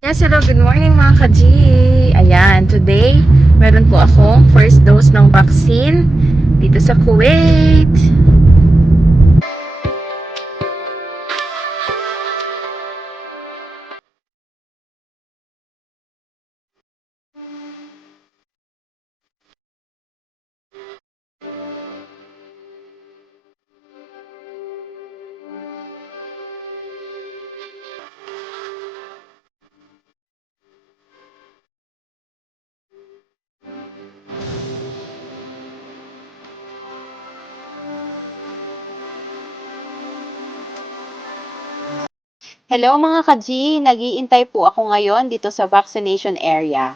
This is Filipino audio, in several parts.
Yes, hello, good morning mga ka-G. Ayan, today, meron po akong first dose ng vaccine dito sa Kuwait. Hello mga ka-G, nag-iintay po ako ngayon dito sa vaccination area.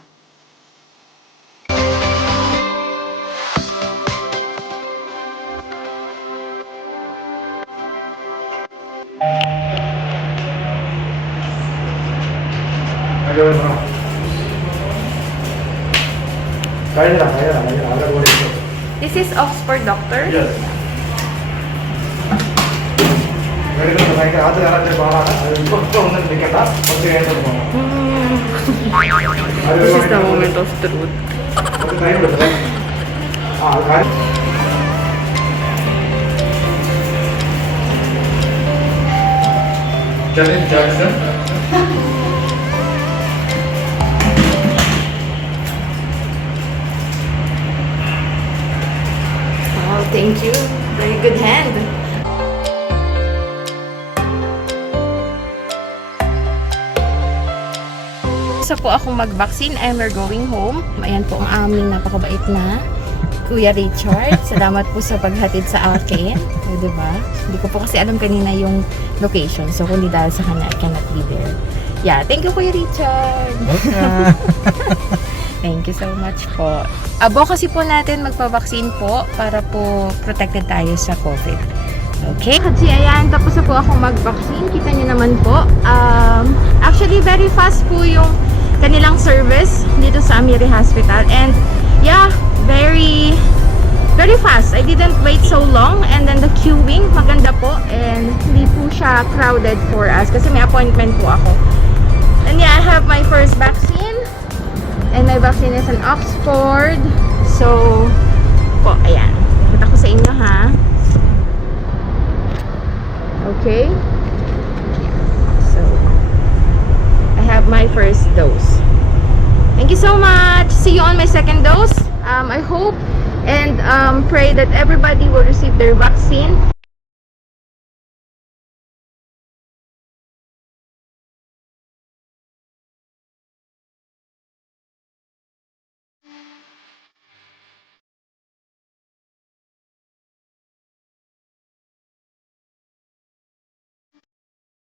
Ayun, bro. Kaya lang. Agad ulit ito. This is Oxford Doctor. Yes. Ganito sa kanya, ato na natin baka ito unang bigata, pagsigayin mo. This is the moment of truth. Pagsigayin mo, diba? Kaya. Janet Jackson. Oh, thank you. Very good hand. Isa po akong mag-vaccine and we're going home. Ayan po ang aming napakabait na Kuya Richard. Salamat po sa paghatid sa akin. O, diba? Hindi ko po kasi alam kanina yung location. So, kundi dahil sa kanya, I cannot be there. Yeah, thank you Kuya Richard. Thank you so much po. Advocacy po natin magpa-vaccine po para po protected tayo sa COVID. Okay? Kasi ayan, tapos na po ako mag-vaccine. Kita niyo naman po. Actually, very fast po yung kanilang service dito sa Amiri Hospital. And yeah, very fast. I didn't wait so long. And then the queuing, maganda po. And hindi po siya crowded for us kasi may appointment po ako. And yeah, I have my first vaccine. And my vaccine is in Oxford. So, po, ayan. Punta ko sa inyo, ha? Okay? So, I have my first dose. Thank you so much. See you on my second dose. I hope and pray that everybody will receive their vaccine